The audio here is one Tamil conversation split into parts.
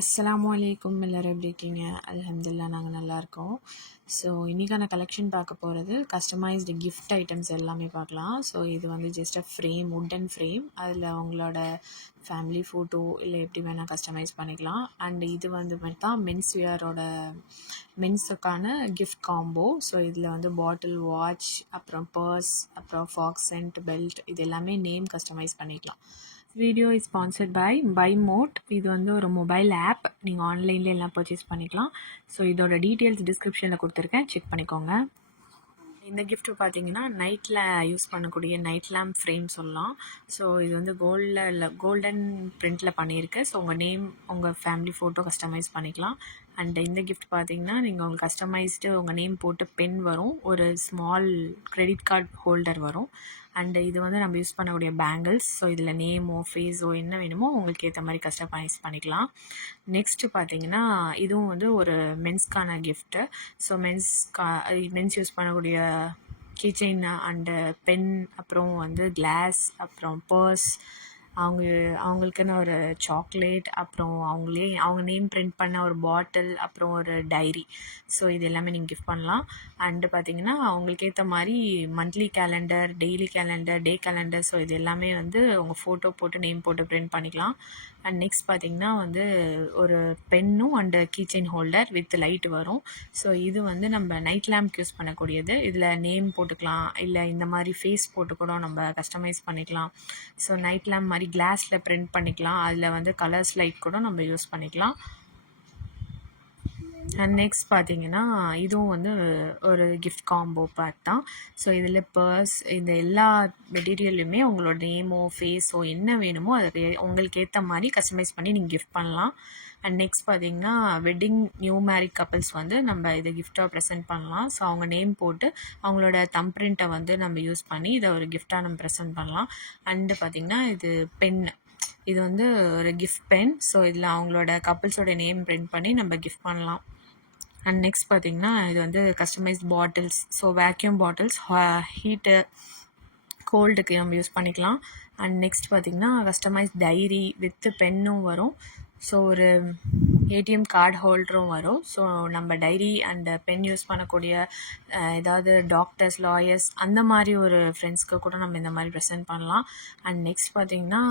அஸ்ஸலாமு அலைக்கும். எல்லோரும் எப்படி இருக்கீங்க? அல்ஹம்துலில்லாஹ் நாங்கள் நல்லாயிருக்கோம். ஸோ இன்றைக்கான கலெக்ஷன் பார்க்க போகிறது கஸ்டமைஸ்டு கிஃப்ட் ஐட்டம்ஸ் எல்லாமே பார்க்கலாம். ஸோ இது வந்து ஜஸ்ட் ஃப்ரேம், வுட்டன் ஃப்ரேம். அதில் அவங்களோட ஃபேமிலி ஃபோட்டோ இல்லை எப்படி வேணால் கஸ்டமைஸ் பண்ணிக்கலாம். அண்ட் இது வந்து தான் மென்ஸ் வியரோட மென்ஸுக்கான கிஃப்ட் காம்போ. ஸோ இதில் வந்து பாட்டில், வாட்ச், அப்புறம் பர்ஸ், அப்புறம் ஃபாக்ஸ் சென்ட், பெல்ட், இது எல்லாமே நேம் கஸ்டமைஸ் பண்ணிக்கலாம். Video is sponsored by Mod. இது வந்து ஒரு மொபைல் ஆப். நீங்கள் ஆன்லைனில் எல்லாம் பர்ச்சேஸ் பண்ணிக்கலாம். ஸோ இதோட டீட்டெயில்ஸ் டிஸ்கிரிப்ஷனில் கொடுத்துருக்கேன், செக் பண்ணிக்கோங்க. இந்த கிஃப்ட்டு பார்த்தீங்கன்னா நைட்டில் யூஸ் பண்ணக்கூடிய நைட் லேம்ப் ஃப்ரேம் சொல்லலாம். ஸோ இது வந்து கோல்டன் பிரிண்டில் பண்ணியிருக்கு. ஸோ உங்கள் நேம், உங்கள் ஃபேமிலி ஃபோட்டோ கஸ்டமைஸ் பண்ணிக்கலாம். அண்ட் இந்த கிஃப்ட் பார்த்தீங்கன்னா நீங்கள் உங்களுக்கு கஸ்டமைஸ்டு உங்கள் நேம் போட்டு பென் வரும், ஒரு ஸ்மால் கிரெடிட் கார்டு ஹோல்டர் வரும். அண்டு இது வந்து நம்ம யூஸ் பண்ணக்கூடிய பேங்கிள்ஸ். ஸோ இதில் நேமோ ஃபேஸோ என்ன வேணுமோ உங்களுக்கு ஏற்ற மாதிரி கஸ்டமைஸ் பண்ணிக்கலாம். நெக்ஸ்ட்டு பார்த்தீங்கன்னா இதுவும் வந்து ஒரு மென்ஸ்க்கான கிஃப்ட்டு. ஸோ மென்ஸ் யூஸ் பண்ணக்கூடிய கீச்செயின் அண்டு பென், அப்புறம் வந்து கிளாஸ், அப்புறம் பர்ஸ், அவங்களுக்குன்னு ஒரு சாக்லேட், அப்புறம் அவங்க நேம் பிரிண்ட் பண்ண ஒரு பாட்டில், அப்புறம் ஒரு டைரி. ஸோ இது எல்லாமே நீங்கள் கிஃப்ட் பண்ணலாம். அண்டு பார்த்திங்கன்னா அவங்களுக்கு ஏற்ற மாதிரி மந்த்லி கேலண்டர், டெய்லி கேலண்டர், டே கேலண்டர், ஸோ இது எல்லாமே வந்து உங்கள் ஃபோட்டோ போட்டு நேம் போட்டு பிரிண்ட் பண்ணிக்கலாம். அண்ட் நெக்ஸ்ட் பார்த்திங்கன்னா வந்து ஒரு பென்னும் and keychain holder with light வரும். ஸோ இது வந்து நம்ம நைட் லேம்ப்க்கு யூஸ் பண்ணக்கூடியது. இதில் நேம் போட்டுக்கலாம், இல்லை இந்த மாதிரி ஃபேஸ் போட்டு கூட நம்ம கஸ்டமைஸ் பண்ணிக்கலாம். ஸோ நைட் லேம்ப் மாதிரி கிளாஸில் பிரிண்ட் பண்ணிக்கலாம். அதில் வந்து கலர்ஸ் லைட் கூட நம்ம யூஸ் பண்ணிக்கலாம். அண்ட் நெக்ஸ்ட் பார்த்தீங்கன்னா இதுவும் வந்து ஒரு கிஃப்ட் காம்போ பேக் தான். ஸோ இதில் பர்ஸ், இந்த எல்லா மெட்டீரியல்லையுமே உங்களோட நேமோ ஃபேஸோ என்ன வேணுமோ அதை உங்களுக்கு ஏற்ற மாதிரி கஸ்டமைஸ் பண்ணி நீங்கள் கிஃப்ட் பண்ணலாம். அண்ட் நெக்ஸ்ட் பார்த்தீங்கன்னா வெட்டிங் நியூ மேரிட் கப்பிள்ஸ் வந்து நம்ம இதை கிஃப்டாக ப்ரெசென்ட் பண்ணலாம். ஸோ அவங்க நேம் போட்டு அவங்களோட தம் பிரிண்ட்டை வந்து நம்ம யூஸ் பண்ணி இதை ஒரு கிஃப்டாக நம்ம ப்ரெசென்ட் பண்ணலாம். அண்டு பார்த்திங்கன்னா இது பென்னு, இது வந்து ஒரு கிஃப்ட் பென். ஸோ இதில் அவங்களோட கப்பிள்ஸோட நேம் பிரிண்ட் பண்ணி நம்ம கிஃப்ட் பண்ணலாம். அண்ட் நெக்ஸ்ட் பார்த்திங்கன்னா இது வந்து customised bottles. So vacuum bottles, heat கோல்டுக்கு நம்ம யூஸ் பண்ணிக்கலாம். அண்ட் நெக்ஸ்ட் பார்த்திங்கன்னா கஸ்டமைஸ்ட் டைரி வித் பென்னும் வரும். ஸோ ஒரு ஏடிஎம் கார்டு ஹோல்டரும் வரும். ஸோ நம்ம டைரி அண்ட் பென் யூஸ் பண்ணக்கூடிய ஏதாவது டாக்டர்ஸ், லாயர்ஸ் அந்த மாதிரி ஒரு ஃப்ரெண்ட்ஸ்க்கு கூட நம்ம இந்த மாதிரி ப்ரெசென்ட் பண்ணலாம். அண்ட் நெக்ஸ்ட் பார்த்திங்கன்னா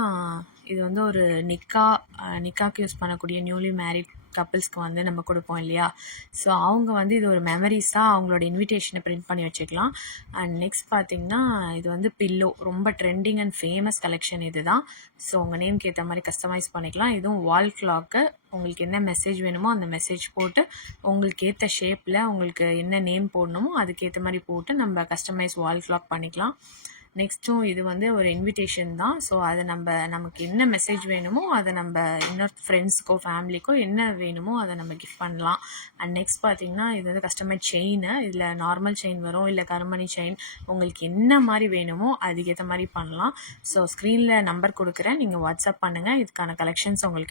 இது வந்து ஒரு நிக்காக்கு யூஸ் பண்ணக்கூடிய நியூலி மேரிட் கப்பிள்ஸ்க்கு வந்து நம்ம கொடுப்போம் இல்லையா. ஸோ அவங்க வந்து இது ஒரு மெமரிஸாக அவங்களோட இன்விடேஷனை பிரிண்ட் பண்ணி வச்சுக்கலாம். அண்ட் நெக்ஸ்ட் பார்த்திங்கன்னா இது வந்து பில்லோ, ரொம்ப ட்ரெண்டிங் அண்ட் ஃபேமஸ் கலெக்ஷன் இது தான். ஸோ உங்கள் நேம்க்கு ஏற்ற மாதிரி கஸ்டமைஸ் பண்ணிக்கலாம். இதுவும் வால் கிளாக்கு. உங்களுக்கு என்ன மெசேஜ் வேணுமோ அந்த மெசேஜ் போட்டு உங்களுக்கு ஏற்ற ஷேப்பில் உங்களுக்கு என்ன நேம் போடணுமோ அதுக்கேற்ற மாதிரி போட்டு நம்ம கஸ்டமைஸ் வால் கிளாக் பண்ணிக்கலாம். நெக்ஸ்ட்டும் இது வந்து ஒரு இன்விடேஷன் தான். ஸோ அதை நமக்கு என்ன மெசேஜ் வேணுமோ அதை நம்ம இன்னொரு ஃப்ரெண்ட்ஸ்க்கோ ஃபேமிலிக்கோ என்ன வேணுமோ அதை நம்ம கிஃப்ட் பண்ணலாம். அண்ட் நெக்ஸ்ட் பார்த்திங்கன்னா இது வந்து கஸ்டமைஸ் செயின். இதில் நார்மல் செயின் வரும், இல்லை கருமணி செயின், உங்களுக்கு என்ன மாதிரி வேணுமோ அதுக்கேற்ற மாதிரி பண்ணலாம். ஸோ ஸ்க்ரீனில் நம்பர் கொடுக்குறேன், நீங்கள் வாட்ஸ்அப் பண்ணுங்கள். இதுக்கான கலெக்ஷன்ஸ் உங்களுக்கு